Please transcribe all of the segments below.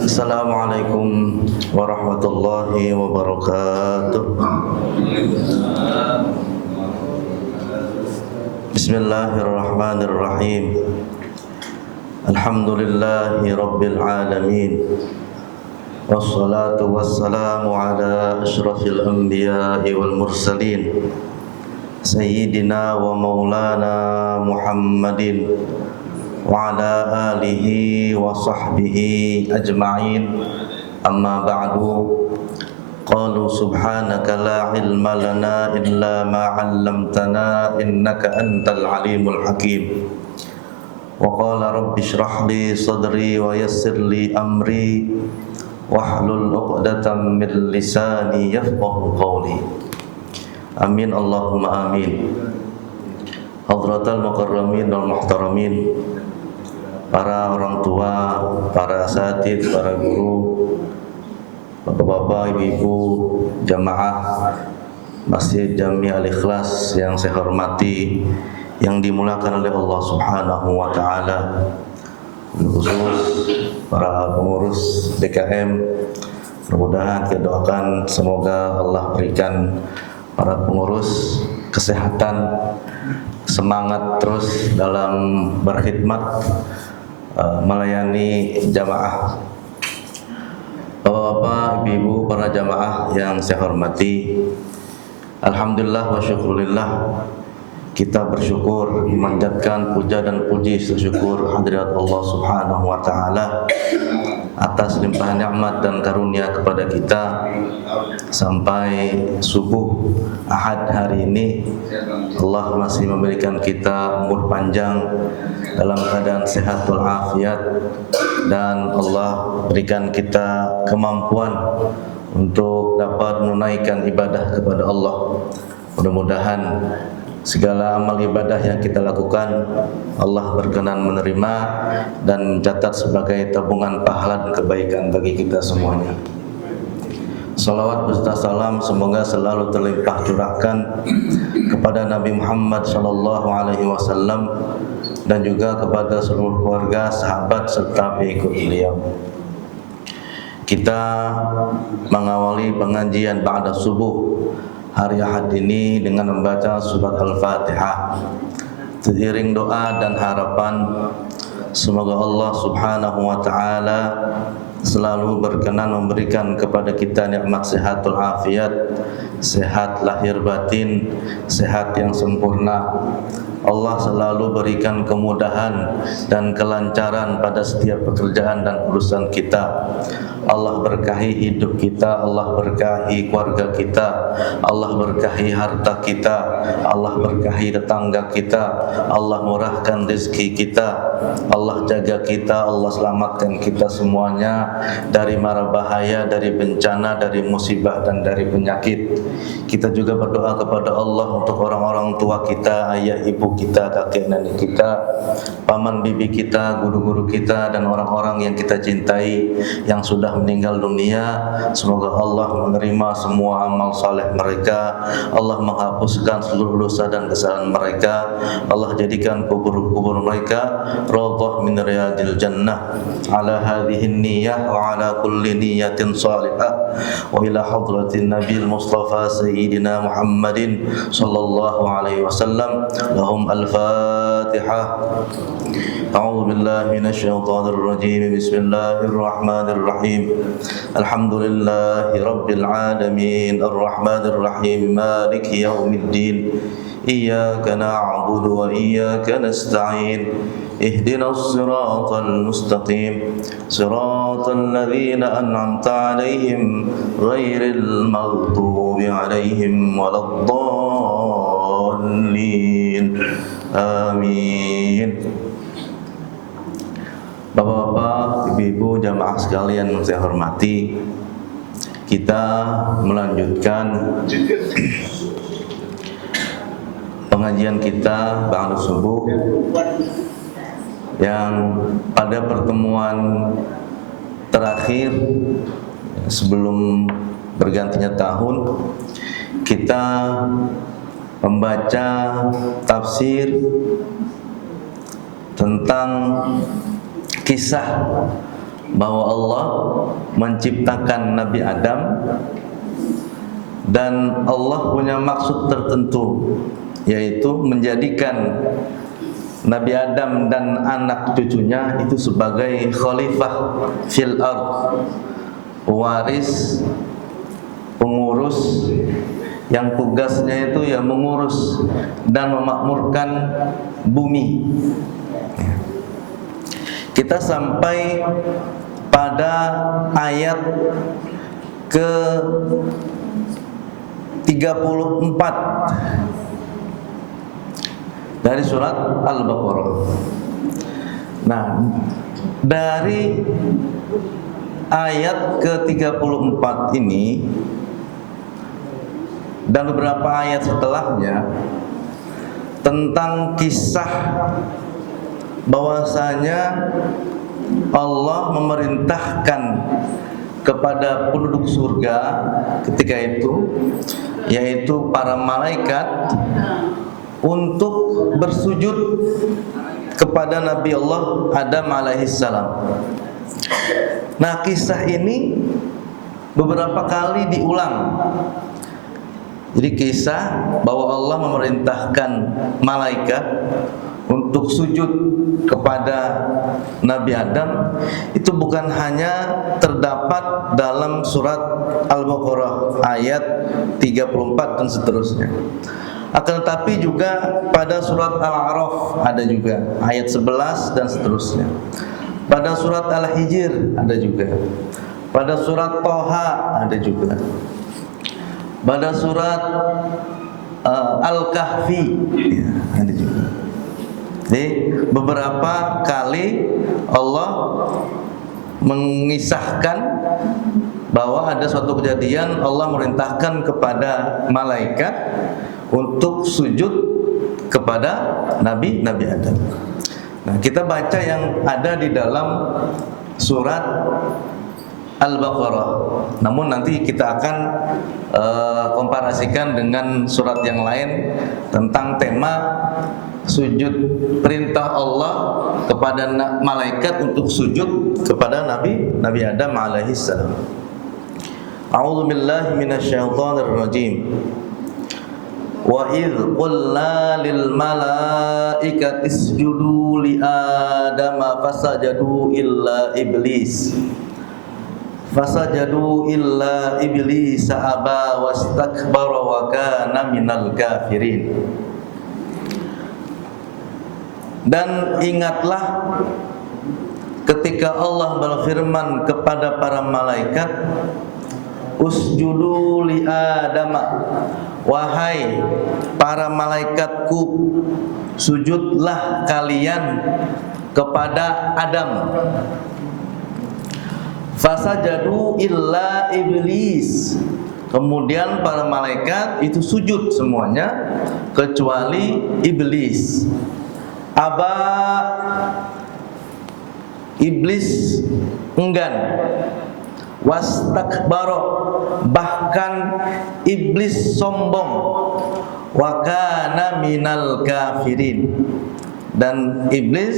Assalamualaikum warahmatullahi wabarakatuh. Bismillahirrahmanirrahim. Alhamdulillahi rabbil alamin. Wassalatu wassalamu ala asyrafil anbiya'i wal mursalin, Sayyidina wa maulana Muhammadin wa ala alihi wa sahbihi ajma'in. Amma ba'du. Qalu subhanaka la ilma lana illa ma 'allamtana innaka antal alimul hakim. Wa qala rabbi shrah li sadri wa yassir li amri wahlul 'uqdatam min lisani yafqahu qawli. Amin Allahumma amin. Hadratal mukarramin wal muhtaramin, para orang tua, para asatidz, para guru, bapak-bapak, ibu-ibu, jamaah Masjid Jami Al-Ikhlas yang saya hormati, yang dimulakan oleh Allah Subhanahu wa taala, khusus para pengurus DKM. Mudah-mudahan kita doakan semoga Allah berikan para pengurus kesehatan, semangat terus dalam berkhidmat, melayani jamaah. Bapak-bapak, ibu-ibu, para jamaah yang saya hormati, alhamdulillah wa syukurillah, kita bersyukur, memanjatkan puja dan puji syukur hadirat Allah Subhanahu wa taala atas limpahan nikmat dan karunia kepada kita sampai subuh Ahad hari ini. Allah masih memberikan kita umur panjang dalam keadaan sehat walafiat, dan Allah berikan kita kemampuan untuk dapat menunaikan ibadah kepada Allah. Mudah-mudahan segala amal ibadah yang kita lakukan Allah berkenan menerima dan mencatat sebagai tabungan pahala dan kebaikan bagi kita semuanya. Salawat beserta salam semoga selalu terlimpah curahkan kepada Nabi Muhammad SAW dan juga kepada seluruh keluarga, sahabat serta pengikut beliau. Kita mengawali pengajian ba'da subuh hari Ahad ini dengan membaca surat Al-Fatihah, teriring doa dan harapan semoga Allah Subhanahu wa taala selalu berkenan memberikan kepada kita nikmat sehatul afiat, sehat lahir batin, sehat yang sempurna. Allah selalu berikan kemudahan dan kelancaran pada setiap pekerjaan dan urusan kita. Allah berkahi hidup kita, Allah berkahi keluarga kita, Allah berkahi harta kita, Allah berkahi tetangga kita, Allah murahkan rezeki kita, Allah jaga kita, Allah selamatkan kita semuanya dari mara bahaya, dari bencana, dari musibah dan dari penyakit. Kita juga berdoa kepada Allah untuk orang-orang tua kita, ayah ibu kita, kakek nenek kita, paman bibi kita, guru-guru kita, dan orang-orang yang kita cintai yang sudah meninggal dunia. Semoga Allah menerima semua amal saleh mereka, Allah menghapuskan seluruh dosa dan kesalahan mereka, Allah jadikan kubur-kubur mereka raudhah min riyadil jannah. Ala hadhihi niyyah wa ala kulli niyyatin salihah wa ila hadratin nabiyil mustafa sayyidina Muhammadin sallallahu alaihi wasallam. Lahum al-Fatihah. A'udzu billahi minasyaitonir rajim. Bismillahirrahmanirrahim. Alhamdulillahi rabbil alamin, arrahmanir rahim, maliki yaumiddin. Iyyaka na'budu wa iyyaka nasta'in. Ihdinas siratal mustaqim, siratal ladzina an'amta 'alaihim ghairil maghdubi 'alaihim waladdallin. Amin. Bapak-bapak, ibu-ibu, jamaah sekalian yang saya hormati, kita melanjutkan pengajian kita ba'da subuh yang pada pertemuan terakhir sebelum bergantinya tahun kita membaca tafsir tentang kisah bahwa Allah menciptakan Nabi Adam dan Allah punya maksud tertentu, yaitu menjadikan Nabi Adam dan anak cucunya itu sebagai khalifah fil ardh, pewaris, pengurus yang tugasnya itu ya mengurus dan memakmurkan bumi. Kita sampai pada ayat ke 34 dari surat Al-Baqarah. Nah, dari ayat ke-34 ini dan beberapa ayat setelahnya tentang kisah bahwasanya Allah memerintahkan kepada penduduk surga ketika itu, yaitu para malaikat, untuk bersujud kepada Nabi Allah Adam alaihissalam. Nah, kisah ini beberapa kali diulang. Jadi kisah bahwa Allah memerintahkan malaikat untuk sujud kepada Nabi Adam itu bukan hanya terdapat dalam surat Al-Baqarah ayat 34 dan seterusnya. Akan tetapi juga pada surat Al-A'raf ada juga ayat 11 dan seterusnya. Pada surat Al-Hijr ada juga. Pada surat Thaha ada juga. Pada surat Al-Kahfi ya, ada juga. Jadi beberapa kali Allah mengisahkan bahwa ada suatu kejadian Allah merintahkan kepada malaikat untuk sujud kepada Nabi Adam. Nah, kita baca yang ada di dalam surat Al-Baqarah. Namun nanti kita akan komparasikan dengan surat yang lain tentang tema sujud, perintah Allah kepada malaikat untuk sujud kepada Nabi Adam alaihissalam. A'udzu billahi minasyaitonir rajim. Wa idz qulna lil malaikati isjudu li adama fasajadu illa iblis aba wastakbara wa kana minal kafirin. Dan ingatlah ketika Allah berfirman kepada para malaikat, usjudu li adama, wahai para malaikatku, sujudlah kalian kepada Adam. Fasajadu illa iblis. Kemudian para malaikat itu sujud semuanya kecuali iblis. Aba, iblis enggan. Wastakbara, bahkan iblis sombong. Wa kana minal kafirin, dan iblis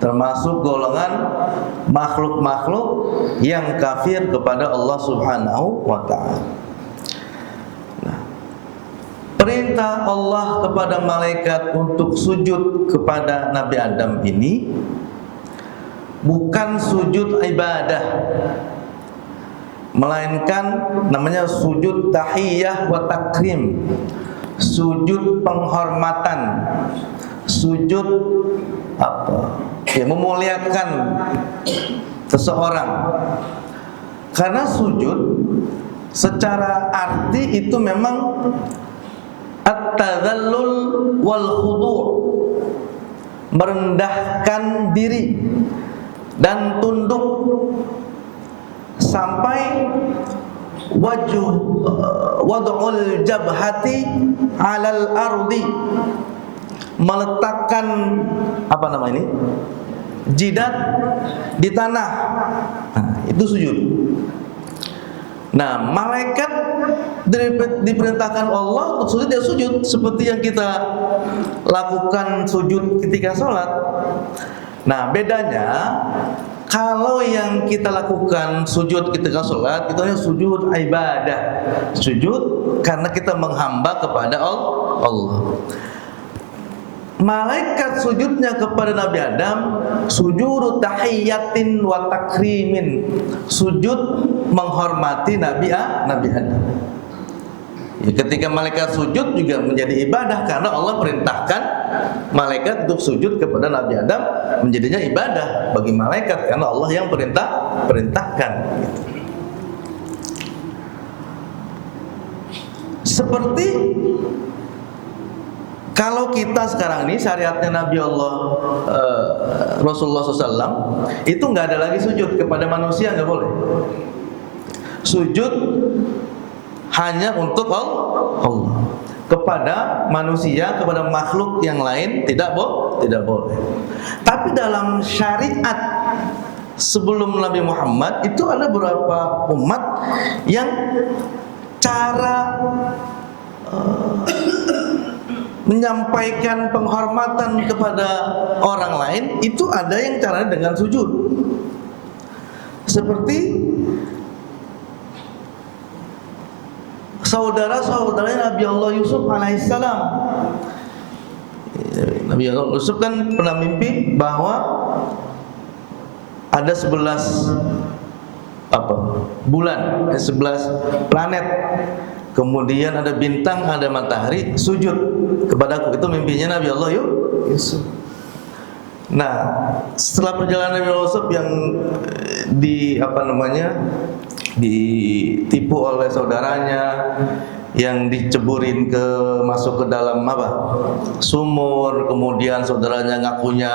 termasuk golongan makhluk-makhluk yang kafir kepada Allah Subhanahu wa ta'ala. Nah, perintah Allah kepada malaikat untuk sujud kepada Nabi Adam ini bukan sujud ibadah, melainkan namanya sujud tahiyah wa takrim, sujud penghormatan, sujud memuliakan seseorang. Karena sujud secara arti itu memang at-tadhallul wal khudu', merendahkan diri dan tunduk sampai wad'ul jabhati 'alal ardi, meletakkan jidat di tanah. Nah, itu sujud. Nah, malaikat diperintahkan Allah untuk sujud, dia sujud seperti yang kita lakukan sujud ketika sholat. Nah, bedanya kalau yang kita lakukan sujud ketika sholat itu hanya sujud ibadah, sujud karena kita menghamba kepada Allah. Malaikat sujudnya kepada Nabi Adam sujud tahiyatin wa takrimin, sujud menghormati Nabi Adam. Ya, ketika malaikat sujud juga menjadi ibadah karena Allah perintahkan malaikat untuk sujud kepada Nabi Adam, menjadinya ibadah bagi malaikat karena Allah yang perintahkan. Seperti kalau kita sekarang ini syariatnya Nabi Allah Rasulullah SAW itu nggak ada lagi sujud kepada manusia, nggak boleh. Sujud hanya untuk Allah. Kepada manusia, kepada makhluk yang lain tidak boleh. Tapi dalam syariat sebelum Nabi Muhammad itu ada beberapa umat yang cara menyampaikan penghormatan kepada orang lain itu ada yang caranya dengan sujud. Seperti saudara-saudaranya Nabi Allah Yusuf alaihissalam. Nabi Allah Yusuf kan pernah mimpi bahwa ada 11 bulan, 11 planet. Kemudian ada bintang, ada matahari, sujud kepadaku. Itu mimpinya Nabi Allah Yusuf. Nah, setelah perjalanan Nabi Allah Yusuf yang ditipu oleh saudaranya, yang diceburin masuk ke dalam sumur, kemudian saudaranya ngakunya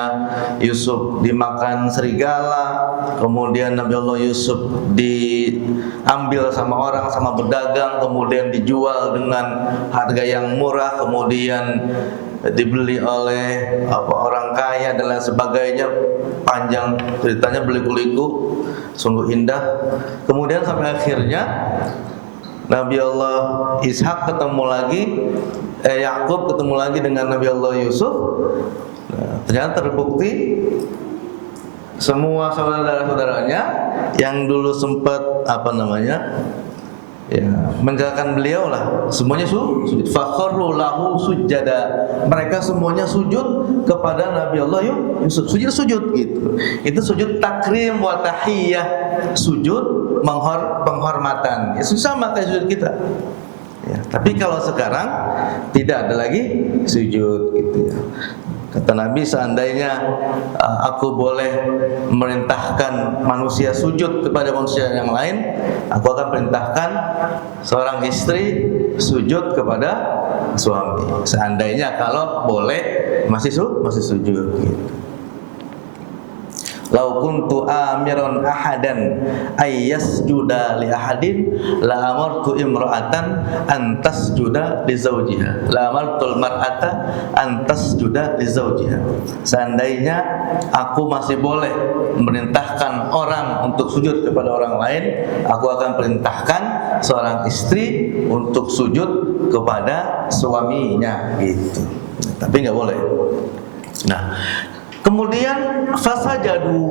Yusuf dimakan serigala, kemudian Nabi Allah Yusuf diambil sama orang, sama pedagang, kemudian dijual dengan harga yang murah, kemudian dibeli oleh orang kaya dan lain sebagainya. Panjang ceritanya, berliku-liku, sungguh indah. Kemudian sampai akhirnya Nabi Allah Ishak ketemu lagi, Yakub ketemu lagi dengan Nabi Allah Yusuf. Nah, ternyata terbukti semua saudara-saudaranya yang dulu sempat menjalankan beliau lah, semuanya sujud. Fakharru lahu sujada. Mereka semuanya sujud kepada Nabi Allah Yusuf. Sujud gitu. Itu sujud takrim wa tahiyyah, sujud penghormatan. Ya sama kayak sujud kita. Ya, tapi kalau sekarang tidak ada lagi sujud gitu ya. Kata Nabi, seandainya aku boleh memerintahkan manusia sujud kepada manusia yang lain, aku akan perintahkan seorang istri sujud kepada suami. Seandainya kalau boleh masih sujud gitu. Lau kuntu amiran ahadan ayyasjuda li ahadin la amartu imra'atan an tasjuda li zawjiha, la amartul mar'ata an tasjuda li zawjiha. Seandainya aku masih boleh memerintahkan orang untuk sujud kepada orang lain, aku akan perintahkan seorang istri untuk sujud kepada suaminya gitu. Tapi nggak boleh. Nah, kemudian fasajadu,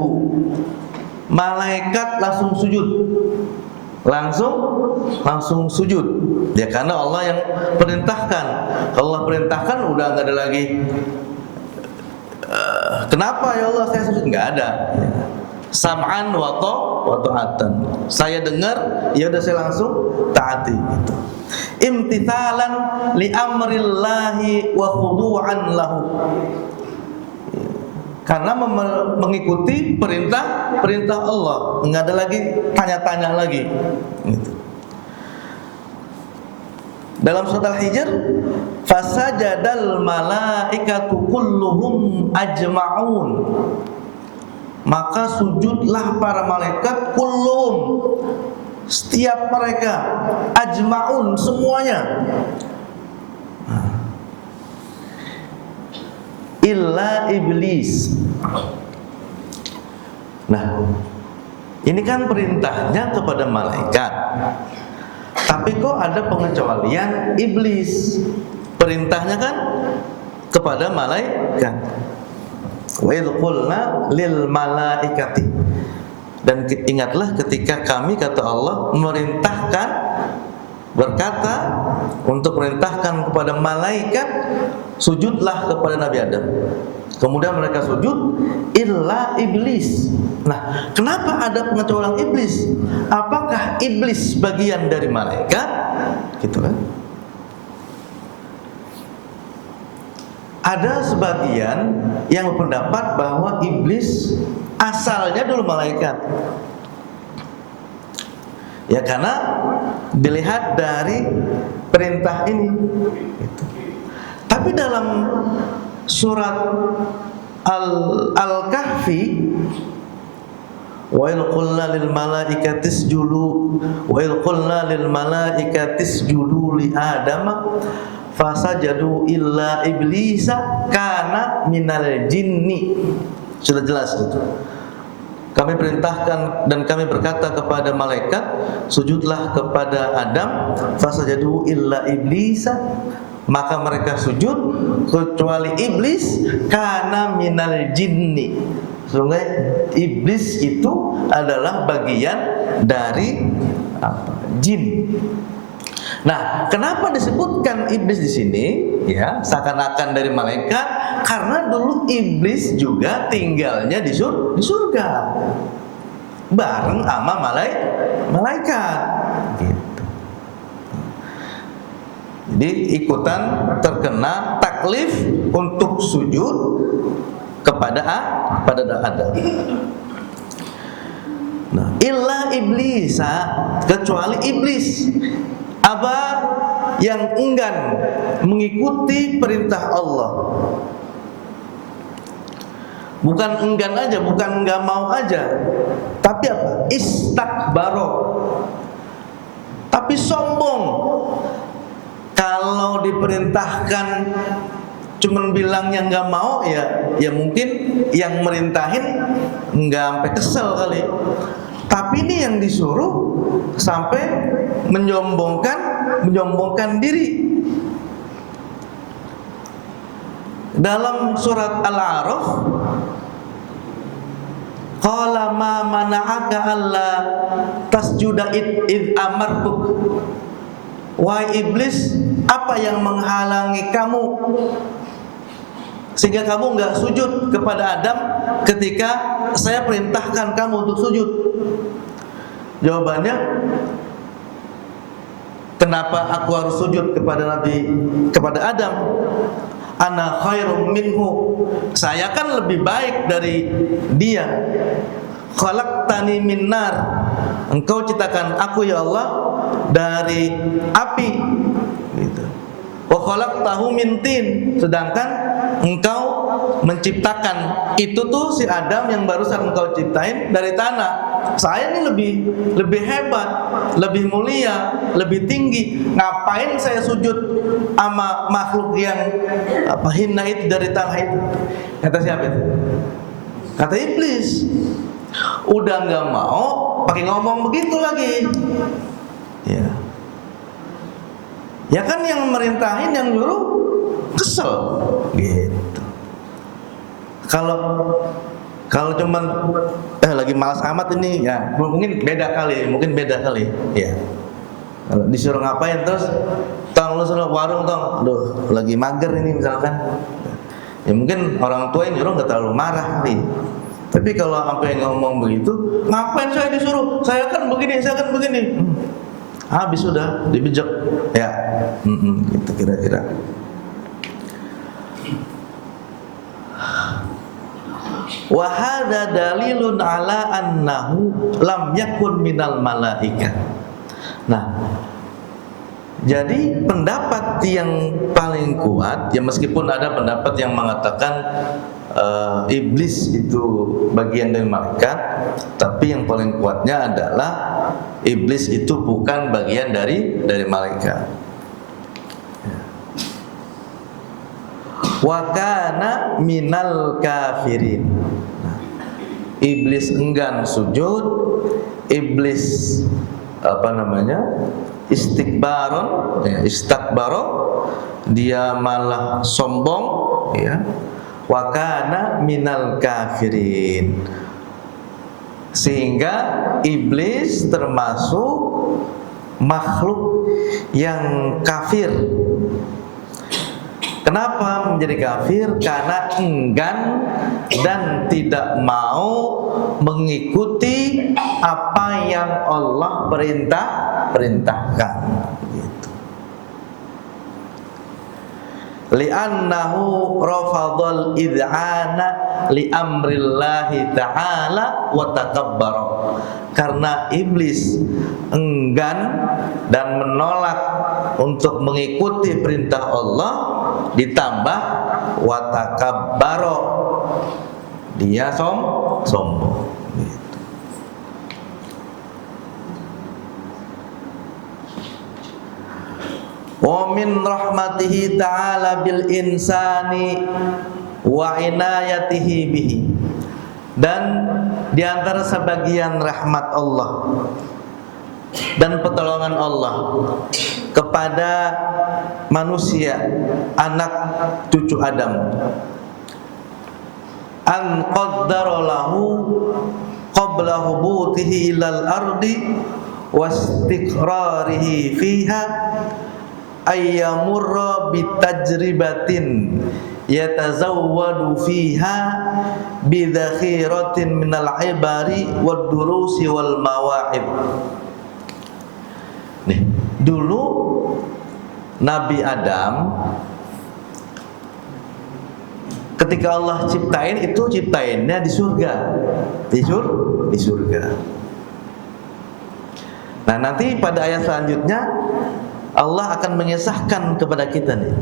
malaikat langsung sujud, langsung sujud. Ya karena Allah yang perintahkan. Kalau Allah perintahkan udah nggak ada lagi. Kenapa ya Allah saya sujud? Nggak ada. Sam'an wa ta'atan. Saya dengar, ya udah saya langsung taati. Gitu. Imtithalan li amrillahi wa khudu'an lahu. Karena mengikuti perintah Allah, nggak ada lagi tanya-tanya lagi. Gitu. Dalam surat Al-Hijr, fasajadal malaikatu kulluhum ajma'un. Maka sujudlah para malaikat kulluhum, setiap mereka, ajma'un, semuanya. Illa iblis. Nah, ini kan perintahnya kepada malaikat. Tapi kok ada pengecualian iblis? Perintahnya kan kepada malaikat. Wa idh qulna lil malaikati, dan ingatlah ketika kami, kata Allah, merintahkan, berkata untuk merintahkan kepada malaikat, sujudlah kepada Nabi Adam. Kemudian mereka sujud illa iblis. Nah, kenapa ada pengecualian iblis? Apakah iblis bagian dari malaikat? Gitu kan? Ada sebagian yang berpendapat bahwa iblis asalnya dulu malaikat. Ya, karena dilihat dari perintah ini. Gitu. Tapi dalam surat Al-Kahfi, wa il qulna lil malaikati isjudu wa il qulna lil malaikati isjudu li adama fasajadu illa iblisa kana minal jinni. Sudah jelas itu. Kami perintahkan dan kami berkata kepada malaikat, sujudlah kepada Adam, fasajadu illa iblisa, maka mereka sujud kecuali iblis, kana minal jinni. Sungguh iblis itu adalah bagian dari jin. Nah, kenapa disebutkan iblis di sini? Ya, seakan-akan dari malaikat, karena dulu iblis juga tinggalnya di surga, bareng sama malaikat. Gitu. Jadi ikutan terkena taklif untuk sujud kepada Adam. Nah, illa iblisa, kecuali iblis, aba, yang enggan mengikuti perintah Allah. Bukan enggan aja, bukan enggak mau aja, tapi apa? Istakbaro, tapi sombong. Kalau diperintahkan cuman bilangnya enggak mau, ya mungkin yang merintahin enggak sampai kesel kali. Tapi ini yang disuruh sampai menyombongkan diri. Dalam surat Al-A'raf, qala ma mana'aka alla tasjuda id amartuk. Wahai iblis, apa yang menghalangi kamu sehingga kamu enggak sujud kepada Adam ketika saya perintahkan kamu untuk sujud? Jawabannya, kenapa aku harus sujud kepada Adam? Ana khairum minhu, saya kan lebih baik dari dia. Khalaqtani min nar, engkau ciptakan aku ya Allah dari api, gitu. Wa khalaqtahu min tin, sedangkan engkau menciptakan itu tuh si Adam yang barusan engkau ciptain dari tanah. Saya ini lebih hebat, lebih mulia, lebih tinggi. Ngapain saya sujud sama makhluk yang hina itu dari tanah itu? Kata siapa itu? Kata iblis. Udah nggak mau, pakai ngomong begitu lagi. Ya. Ya kan yang merintahin, yang nyuruh kesel. Gitu. Kalau cuman lagi malas amat ini, ya mungkin beda kali, ya. Kalau disuruh ngapain terus, tong lu suruh warung tong, aduh lagi mager ini misalkan, ya mungkin orang tua yang nyuruh nggak terlalu marah nih. Tapi kalau sampai ngomong begitu, ngapain saya disuruh? Saya kan begini. Habis sudah dibejek, ya, gitu kira-kira. Wa hadza dalilun ala annahu lam yakun minal malaikat. Nah, jadi pendapat yang paling kuat, ya meskipun ada pendapat yang mengatakan iblis itu bagian dari malaikat, tapi yang paling kuatnya adalah iblis itu bukan bagian dari malaikat. Wa kana minal kafirin. Iblis enggan sujud, iblis istikbaro, dia malah sombong, ya. wa kana minal kafirin. Sehingga iblis termasuk makhluk yang kafir. Kenapa menjadi kafir? Karena enggan dan tidak mau mengikuti apa yang Allah perintahkan. Gitu. Li'annahu rafadhal id'ana li amrillahi ta'ala wa takabbara. Karena iblis enggan dan menolak untuk mengikuti perintah Allah, ditambah wa takabbara, dia sombong. Gitu. Wa min rahmatihi ta'ala bil insani wa inayatihi bihi. Dan di antara sebagian rahmat Allah dan pertolongan Allah kepada manusia, anak cucu Adam, an qaddara lahu qabla hubutihi ilal ardi wastiqrarihi fiha ayyamurra bitajribatin yatazawwadu fiha bidakhiratin minal ibari wad durusi wal mawa'ib. Nih, dulu Nabi Adam ketika Allah ciptain itu ciptainnya di surga. Di surga. Nah, nanti pada ayat selanjutnya Allah akan mengisahkan kepada kita nih.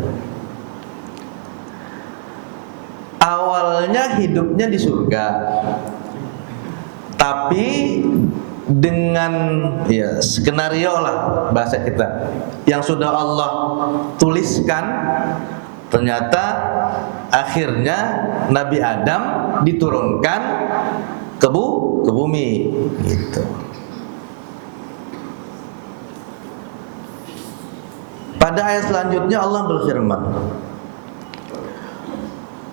Awalnya hidupnya di surga, tapi dengan skenario lah bahasa kita yang sudah Allah tuliskan, ternyata akhirnya Nabi Adam diturunkan ke bumi gitu. Pada ayat selanjutnya Allah berfirman,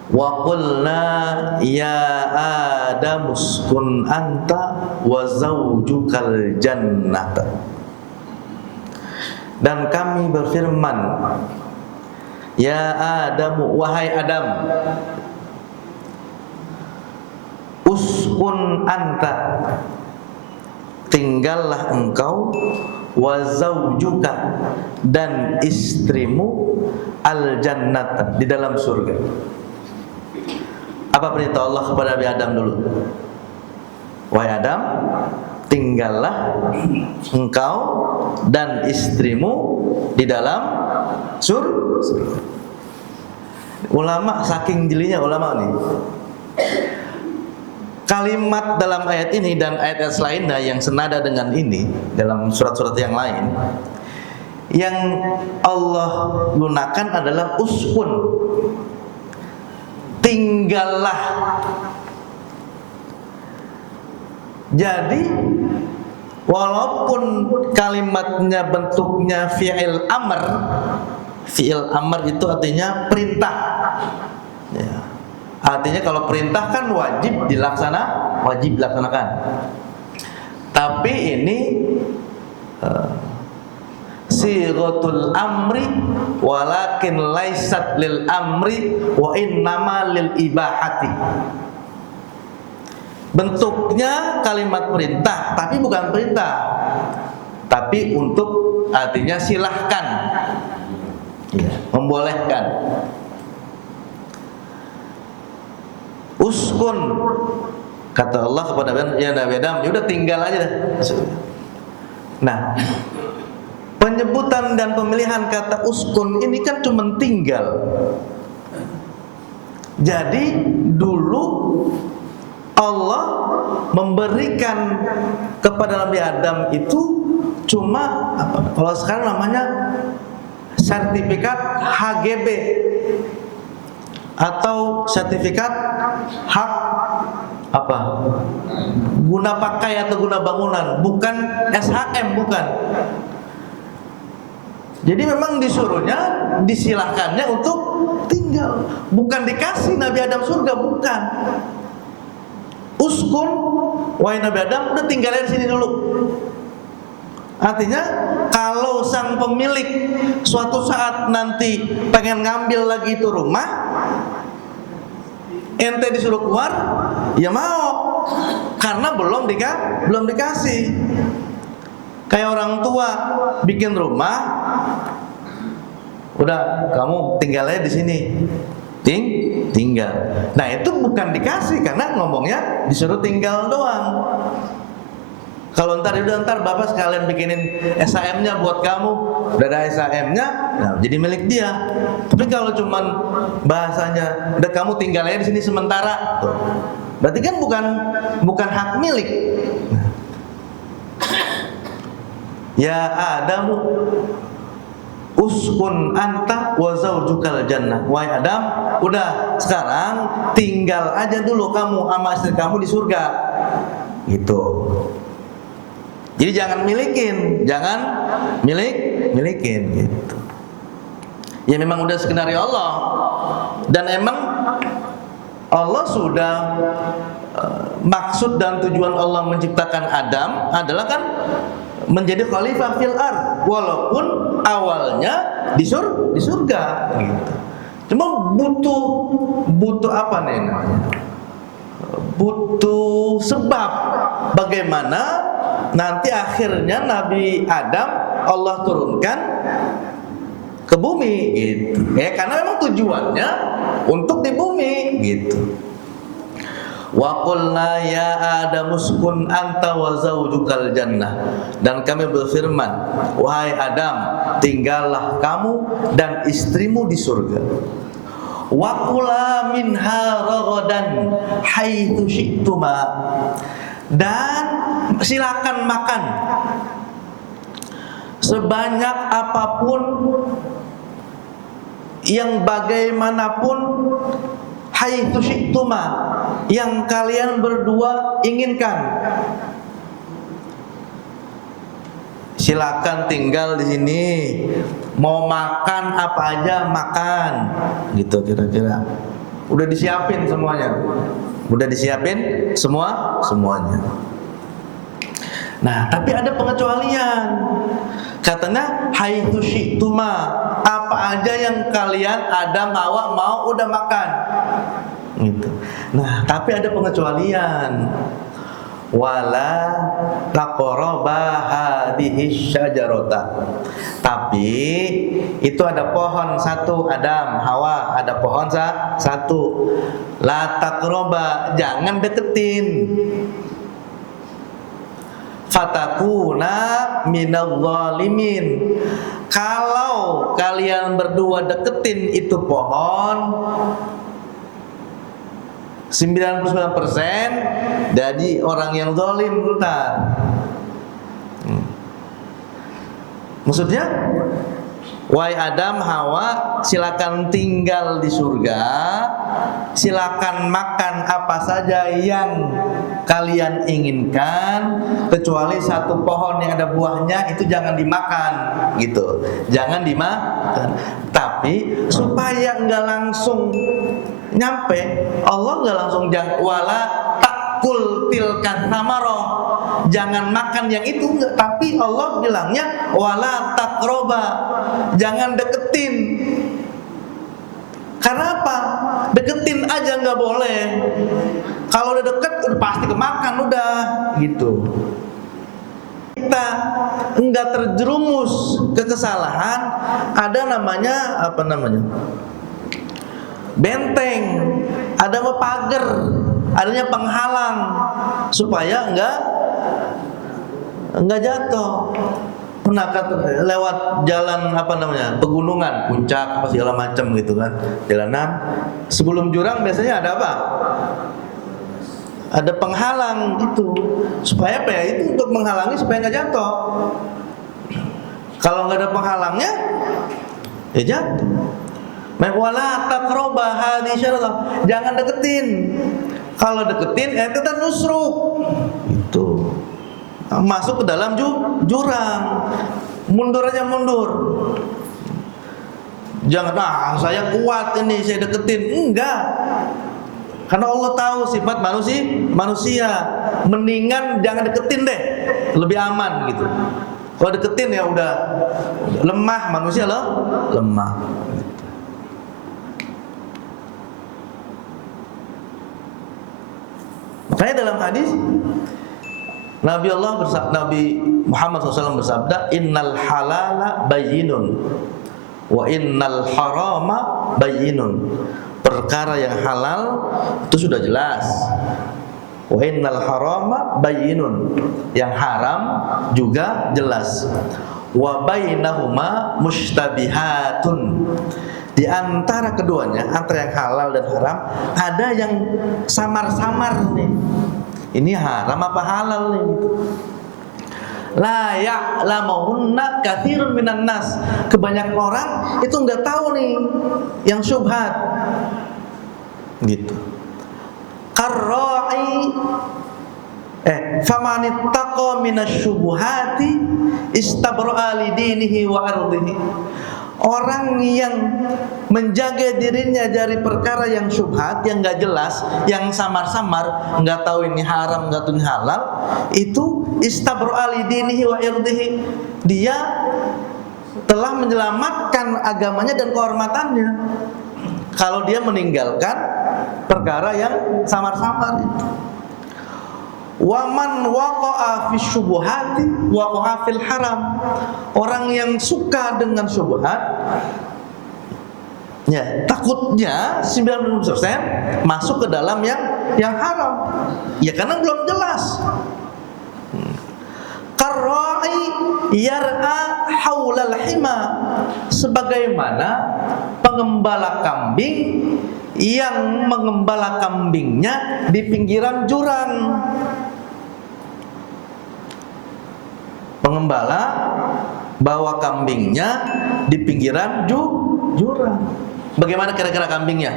wa qulna ya Adam uskun anta wa zawjukal jannata. Dan kami berfirman, ya Adam, wahai Adam, uskun anta, tinggallah engkau, wa zawjuka, dan istrimu, al jannata, di dalam surga. Apa perintah Allah kepada Nabi Adam dulu? Wahai Adam, tinggallah engkau dan istrimu di dalam surga. Ulama saking jelinya ulama nih, kalimat dalam ayat ini dan ayat-ayat lainnya yang senada dengan ini dalam surat-surat yang lain, yang Allah gunakan adalah uskun, tinggallah. Jadi walaupun kalimatnya bentuknya fi'il amr, fi'il amr itu artinya perintah ya. Artinya kalau perintah kan wajib dilaksanakan. Tapi ini sighatul amri walakin laisat lil amri wa innama lil ibahati. Bentuknya kalimat perintah tapi bukan perintah, tapi untuk artinya silahkan ya, membolehkan. Uskun, kata Allah kepada Nabi Adam, ya udah tinggal aja dah. Nah, penyebutan dan pemilihan kata uskun ini kan cuma tinggal. Jadi dulu Allah memberikan kepada Nabi Adam itu cuma apa? Kalau sekarang namanya sertifikat HGB atau sertifikat hak apa? Guna pakai atau guna bangunan, bukan SHM, bukan. Jadi memang disuruhnya, disilahkannya untuk tinggal. Bukan dikasih Nabi Adam surga, bukan. Uskun, wahai Nabi Adam, udah tinggalnya di sini dulu. Artinya kalau sang pemilik suatu saat nanti pengen ngambil lagi itu rumah, ente disuruh keluar, ya mau, karena belum dikasih. Kayak orang tua bikin rumah, udah kamu tinggalnya di sini, tinggal. Nah itu bukan dikasih, karena ngomongnya disuruh tinggal doang. Kalau ntar bapak sekalian bikinin SHM-nya buat kamu, udah ada SHM-nya, nah jadi milik dia. Tapi kalau cuman bahasanya, udah kamu tinggalnya di sini sementara, tuh, berarti kan bukan hak milik. Ya Adamu uskun anta wa zaujukal jannah. Wahai Adam, udah sekarang tinggal aja dulu kamu sama istri kamu di surga. Gitu. Jadi jangan milikin gitu. Ya memang udah skenario Allah. Dan emang Allah sudah maksud dan tujuan Allah menciptakan Adam adalah kan menjadi khalifah fil ard, walaupun awalnya di surga gitu. Cuma butuh apa nih namanya? Butuh sebab bagaimana nanti akhirnya Nabi Adam Allah turunkan ke bumi gitu. Ya karena memang tujuannya untuk di bumi gitu. Wa qulna ya Adam uskun anta wa zaujukal jannah. Dan kami berfirman, wahai Adam, tinggallah kamu dan istrimu di surga. Wa kula minha ragadan haitsu syi'tuma. Dan silakan makan sebanyak apapun yang bagaimanapun, haitsu syi'tuma, yang kalian berdua inginkan. Silakan tinggal di sini. Mau makan apa aja makan. Gitu kira-kira. Udah disiapin semuanya. Semuanya. Nah, tapi ada pengecualian. Katanya haitsu syi'tuma, apa aja yang kalian Adam Hawa mau udah makan. Gitu. Nah, tapi ada pengecualian. Wala taqraba hadhihi syajarata. Tapi itu ada pohon satu, Adam, Hawa, ada pohon satu. La taqraba, jangan deketin. Fatakuna minadh dhalimin. Kalau kalian berdua deketin itu pohon, 99% jadi orang yang zalim ntar. Maksudnya, wahai Adam, Hawa, silakan tinggal di surga, silakan makan apa saja yang kalian inginkan, kecuali satu pohon yang ada buahnya itu jangan dimakan, gitu. Jangan dimakan. Tapi supaya enggak langsung nyampe, Allah enggak langsung wala takul tilkan tamaroh, jangan makan yang itu enggak, tapi Allah bilangnya wala takroba, jangan deketin. Karena apa? Deketin aja nggak boleh. Kalau udah deket udah pasti kemakan udah gitu. Kita nggak terjerumus ke kesalahan, ada namanya apa namanya? Benteng, ada pagar, adanya penghalang supaya nggak jatuh. Pernah lewat jalan apa namanya, pegunungan, puncak apa segala macam gitu kan, jalanan sebelum jurang biasanya ada apa? Ada penghalang gitu, supaya apa ya? Itu untuk menghalangi supaya nggak jatuh. Kalau nggak ada penghalangnya, ya jatuh. Wala taqraba hadhihi syajarah, jangan deketin. Kalau deketin, itu kan nusruk. Itu masuk ke dalam jurang. Mundur aja mundur. Jangan, saya kuat ini, saya deketin. Enggak. Karena Allah tahu sifat manusia. Mendingan jangan deketin deh, lebih aman gitu. Kalau deketin ya udah lemah, manusia loh lemah. Makanya dalam hadis Nabi Muhammad SAW bersabda, innal halala bayyinun wa innal harama bayyinun. Perkara yang halal itu sudah jelas. Wa innal harama bayyinun. Yang haram juga jelas. Wa bainahuma mushtabihatun. Di antara keduanya, antara yang halal dan haram, ada yang samar-samar nih. Ini haram apa halal nih gitu. La ya'lamuhunna katsirun minan nas. Kebanyakan orang itu enggak tahu nih yang syubhat. Gitu. Qarra'i famanittaqa minasyubuhati istabra'a lidinihi wa ardihi. Orang yang menjaga dirinya dari perkara yang syubhat, yang enggak jelas, yang samar-samar, enggak tahu ini haram, enggak tahu ini halal, itu istabra'a lidinihi wa irdihi. Dia telah menyelamatkan agamanya dan kehormatannya kalau dia meninggalkan perkara yang samar-samar itu. Waman waqa'a fi syubuhati waqa'a fil haram. Orang yang suka dengan syubhat, ya takutnya 90% masuk ke dalam yang haram. Ya karena belum jelas. Qarra'i yar'a haulal hima. Sebagaimana pengembala kambing yang mengembala kambingnya di pinggiran jurang. Pengembala bawa kambingnya di pinggiran jurang. Bagaimana kira-kira kambingnya?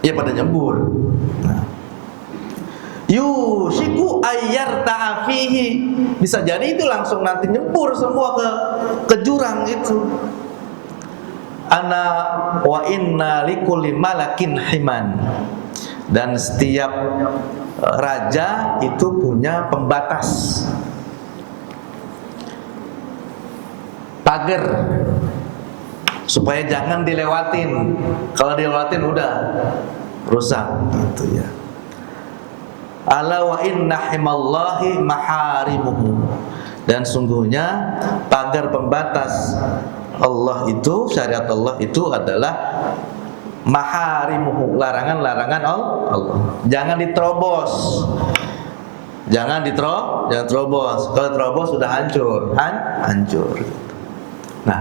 Ya pada nyembur. Yushiku ayyar ta'afihi. Bisa jadi itu langsung nanti nyembur semua ke jurang itu. Ana wa inna likulli malakin himan. Dan setiap raja itu punya pembatas, pagar, supaya jangan dilewatin. Kalau dilewatin udah rusak gitu ya. Ala wa inna himallahi maharimuhu. Dan sungguhnya pagar pembatas Allah itu, syariat Allah itu adalah maharimuhu, larangan-larangan Allah. Jangan diterobos. Jangan terobos. Kalau terobos sudah hancur. Nah,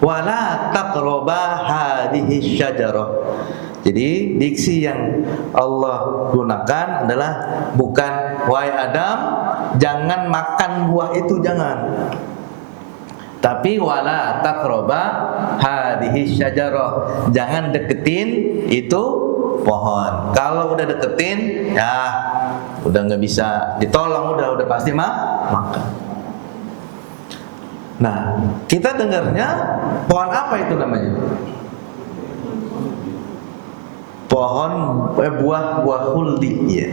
wala taqraba hadhihi syajarah. Jadi diksi yang Allah gunakan adalah bukan wahai Adam, jangan makan buah itu, jangan. Tapi wala taqraba hadhihi syajarah. Jangan deketin itu pohon. Kalau udah deketin, ya udah nggak bisa ditolong, udah pasti makan. Nah, kita dengarnya pohon apa itu namanya? Pohon buah khuldi, ya.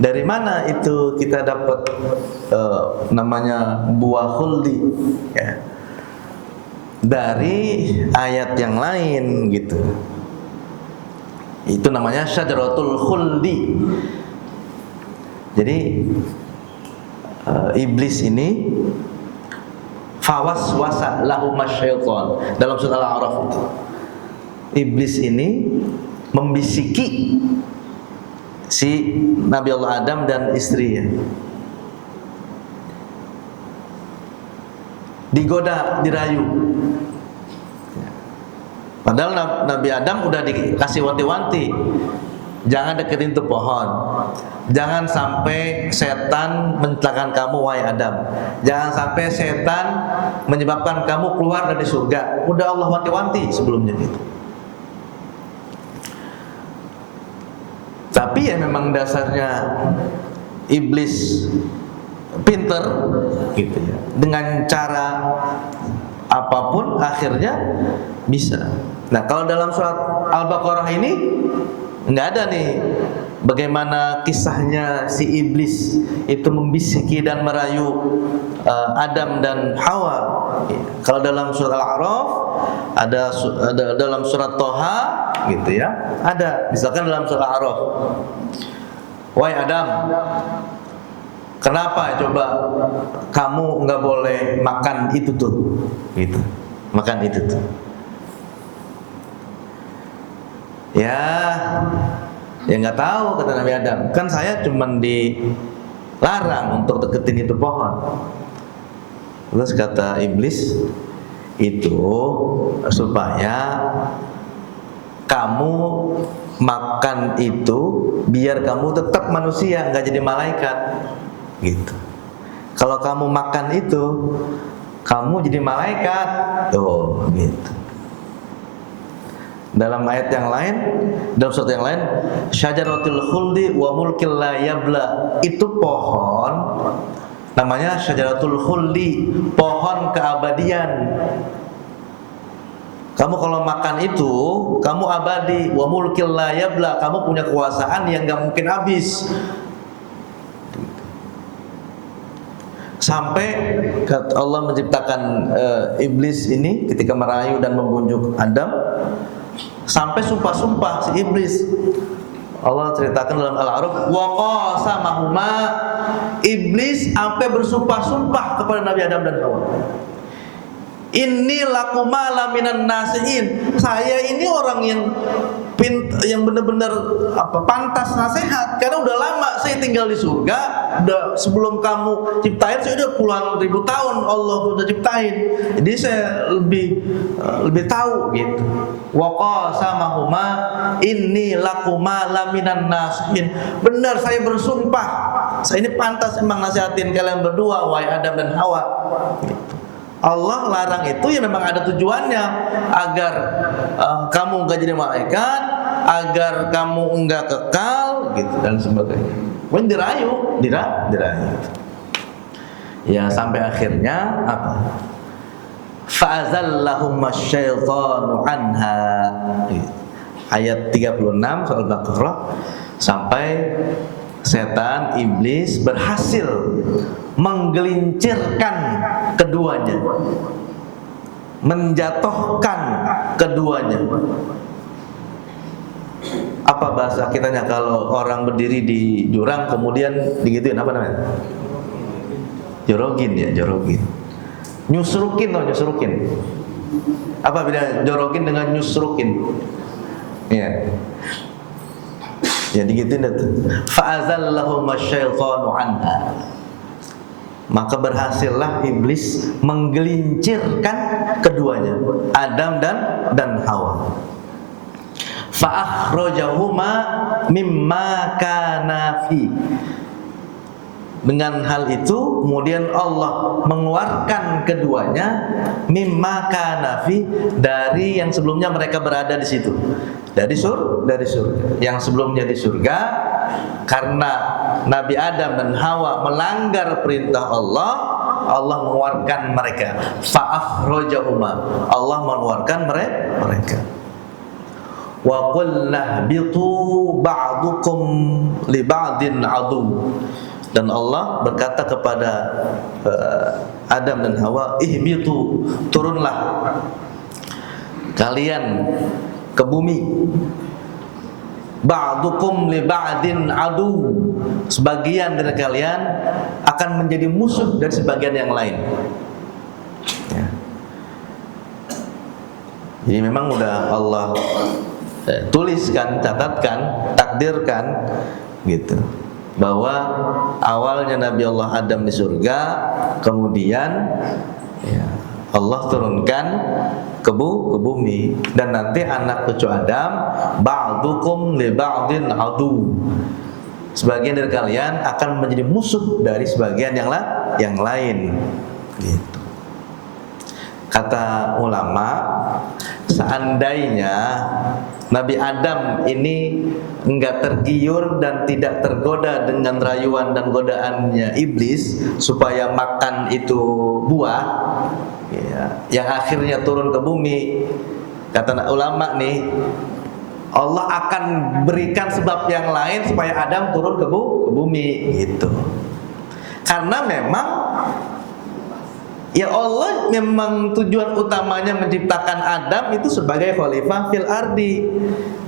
Dari mana itu kita dapat namanya buah khuldi? Ya. Dari ayat yang lain gitu. Itu namanya syajaratul khuldi. Jadi iblis ini fawaswasa lahum masyaiton dalam surah Al-A'raf itu. Iblis ini membisiki si Nabi Allah Adam dan istrinya. Digoda, dirayu. Padahal Nabi Adam udah dikasih wanti-wanti, jangan deketin tuh pohon. Jangan sampai setan mencelakakan kamu wahai Adam. Jangan sampai setan menyebabkan kamu keluar dari surga. Udah Allah wanti-wanti sebelumnya gitu. Tapi ya memang dasarnya iblis pinter gitu ya. Dengan cara apapun akhirnya bisa. Nah, kalau dalam surat Al-Baqarah ini nggak ada nih bagaimana kisahnya si iblis itu membisiki dan merayu Adam dan Hawa. Kalau dalam surat Al-A'raf ada dalam surat Toha gitu ya. Ada misalkan dalam surat Al-A'raf, wahai Adam, kenapa coba kamu nggak boleh makan itu tuh, gitu, makan itu tuh. Ya nggak tahu, kata Nabi Adam, kan saya cuman dilarang untuk deketin itu pohon. Terus kata iblis, itu supaya kamu makan itu biar kamu tetap manusia, nggak jadi malaikat, gitu. Kalau kamu makan itu, kamu jadi malaikat, tuh, gitu. Dalam ayat yang lain, dalam surat yang lain, syajaratul khuldi wa mulkil la yabla, itu pohon namanya syajaratul khuldi, pohon keabadian. Kamu kalau makan itu, kamu abadi, wa mulkil la yabla, kamu punya kekuasaan yang gak mungkin habis. Sampai Allah menciptakan iblis ini ketika merayu dan membujuk Adam, sampai sumpah-sumpah si iblis. Allah ceritakan dalam Al-A'raf, wa qasamahuma, iblis sampai bersumpah-sumpah kepada Nabi Adam dan Hawa. Inni lakuma laminan nasihin, saya ini orang yang benar-benar pantas nasihat, karena udah lama saya tinggal di surga, udah sebelum kamu ciptain saya udah puluhan ribu tahun Allah udah ciptain, jadi saya lebih tahu gitu. Wa qasamahuma inni lakuma laminan nasihin, benar saya bersumpah saya ini pantas emang nasihatin kalian berdua, wahai Adam dan Hawa, gitu. Allah larang itu ya memang ada tujuannya, agar kamu enggak jadi malaikat, agar kamu enggak kekal, gitu dan sebagainya. Pun dirayu. Ya sampai akhirnya apa? Fa'azallahumma syaitanu anha. Ayat 36 surah Al-Baqarah, sampai setan iblis berhasil menggelincirkan keduanya, menjatuhkan keduanya. Apa bahasa kitanya kalau orang berdiri di jurang kemudian digituin, apa namanya? Jorogin ya, jorogin. Nyusrukin. Apa beda jorogin dengan nyusrukin? Ya. Ya digituin itu. Fa'azallahum asyaitanu anha. Maka berhasillah iblis menggelincirkan keduanya, Adam dan Hawa. Fa'akhrajahuma mimma kana fi. Dengan hal itu kemudian Allah mengeluarkan keduanya mimma kana fi, dari yang sebelumnya mereka berada di situ. Dari surga. Yang sebelumnya di surga, karena Nabi Adam dan Hawa melanggar perintah Allah, Allah mengeluarkan mereka. Fa'akhrajahuma, Allah mengeluarkan mereka. Wa qulna bitu ba'dukum li ba'din adu. Dan Allah berkata kepada Adam dan Hawa, ihbitu, turunlah kalian ke bumi. Ba'dukum li ba'din adu, sebagian dari kalian akan menjadi musuh dari sebagian yang lain. Ya. Jadi memang udah Allah tuliskan, catatkan, takdirkan gitu, bahwa awalnya Nabi Allah Adam di surga, kemudian ya, Allah turunkan ke bumi, dan nanti anak cucu Adam ba'dukum li ba'din adu, sebagian dari kalian akan menjadi musuh dari sebagian yang lain gitu. Kata ulama, seandainya Nabi Adam ini enggak tergiur dan tidak tergoda dengan rayuan dan godaannya iblis supaya makan itu buah, ya, yang akhirnya turun ke bumi, kata ulama nih, Allah akan berikan sebab yang lain supaya Adam turun ke bumi gitu. Karena memang ya Allah memang tujuan utamanya menciptakan Adam itu sebagai khalifah fil ardi.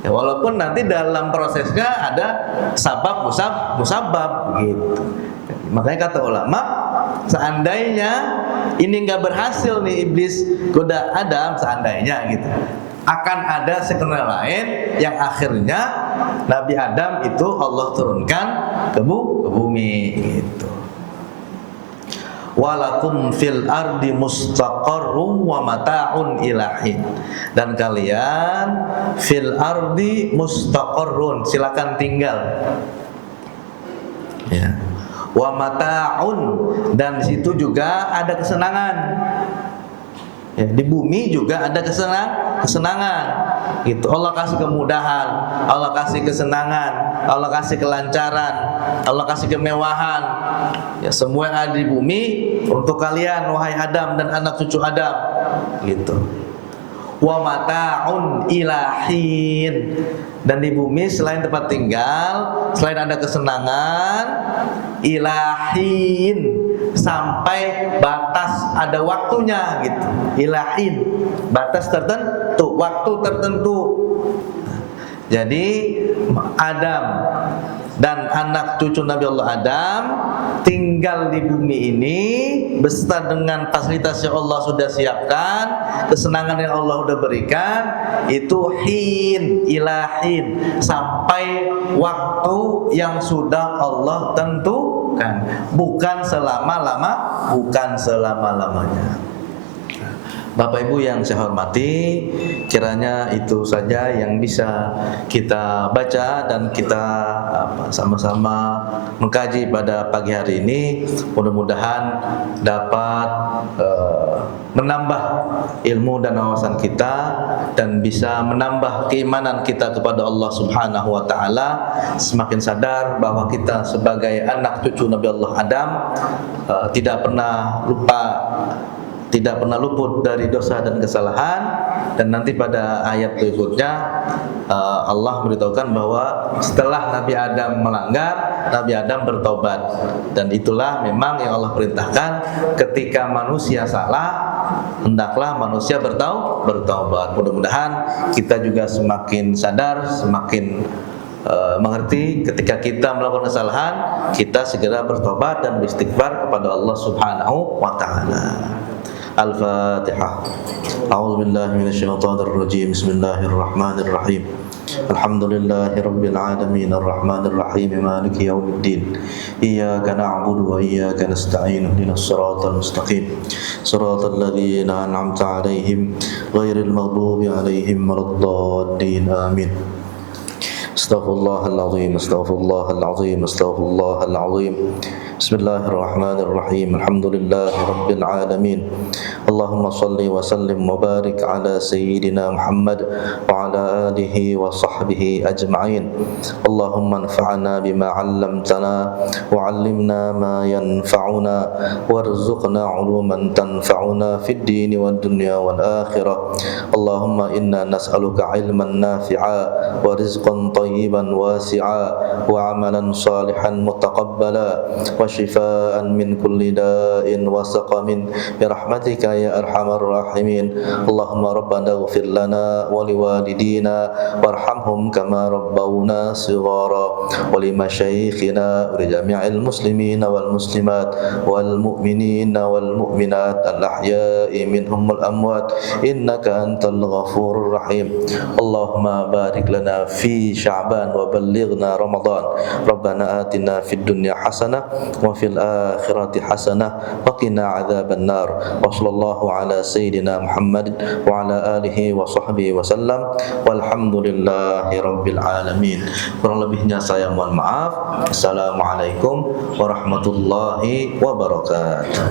Ya, walaupun nanti dalam prosesnya ada sabab musabab gitu. Makanya kata ulama, seandainya ini nggak berhasil nih iblis goda Adam, seandainya gitu, akan ada skenario lain yang akhirnya Nabi Adam itu Allah turunkan ke bumi gitu. Walakum fil ardi mustaqarrum wa mata'un ilahin. Dan kalian fil ardi mustaqarrun, silakan tinggal. Ya. Wa mata'un, dan di situ juga ada kesenangan. Ya, di bumi juga ada kesenangan. Gitu. Allah kasih kemudahan, Allah kasih kesenangan, Allah kasih kelancaran, Allah kasih kemewahan. Ya, semua yang ada di bumi untuk kalian wahai Adam dan anak cucu Adam. Gitu. Wa mata'un ilahin, dan di bumi selain tempat tinggal, selain ada kesenangan, ilahin, sampai batas ada waktunya gitu. Ilahin, batas tertentu, waktu tertentu. Jadi Adam dan anak cucu Nabi Allah Adam tinggal di bumi ini beserta dengan fasilitas yang Allah sudah siapkan, kesenangan yang Allah sudah berikan, itu ilahin, sampai waktu yang sudah Allah tentukan, bukan selama-lamanya. Bapak Ibu yang saya hormati, kiranya itu saja yang bisa kita baca dan kita sama-sama mengkaji pada pagi hari ini. Mudah-mudahan dapat menambah ilmu dan wawasan kita dan bisa menambah keimanan kita kepada Allah Subhanahu wa taala, semakin sadar bahwa kita sebagai anak cucu Nabi Allah Adam tidak pernah luput dari dosa dan kesalahan. Dan nanti pada ayat berikutnya Allah memberitahukan bahwa setelah Nabi Adam melanggar, Nabi Adam bertobat. Dan itulah memang yang Allah perintahkan, ketika manusia salah, hendaklah manusia bertaubat. Mudah-mudahan kita juga semakin sadar, semakin mengerti ketika kita melakukan kesalahan, kita segera bertobat dan beristighfar kepada Allah Subhanahu wa taala. Al-Fatihah. A'udzu billahi minasyaitonir rajim. Bismillahirrahmanirrahim. Alhamdulillahirabbil alamin arrahmanir rahim maliki yaumiddin. Iyyaka na'budu wa iyyaka nasta'in. Ihdinas siratal mustaqim. Siratal ladzina an'amta 'alaihim ghairil maghdubi 'alaihim waladdallin. Amin. Astaghfirullahaladzim, astaghfirullahaladzim, astaghfirullahaladzim. Bismillahirrahmanirrahim. Alhamdulillahi rabbil alamin. Allahumma salli wa sallim wa barik ala sayyidina Muhammad wa ala alihi wa sahbihi ajma'in. Allahumma anfa'na bima 'allamtana wa 'allimna ma yanfa'una warzuqna 'uluman tanfa'una fid dini wad dunya wal akhirah. Allahumma inna nas'aluka 'ilman nafi'a wa rizqan طيبا واسعا وعملا صالحا متقبلا وشفاء من كل داء وسقم برحمتك يا أرحم الراحمين. اللهم ربنا اغفر لنا ولوالدينا وارحمهم كما ربونا صغارا ولمشايخنا ولجميع المسلمين والمسلمات والمؤمنين والمؤمنات الأحياء منهم والأموات إنك أنت الغفور الرحيم. اللهم بارك لنا في شعبان وبلغنا رمضان. ربنا آتنا في الدنيا حسنة وفي الآخرة حسنة وقنا عذاب النار. وصلى الله على سيدنا محمد وعلى آله وصحبه وسلم والحمد لله رب العالمين. Kurang lebihnya saya mohon maaf. Assalamualaikum warahmatullahi wabarakatuh.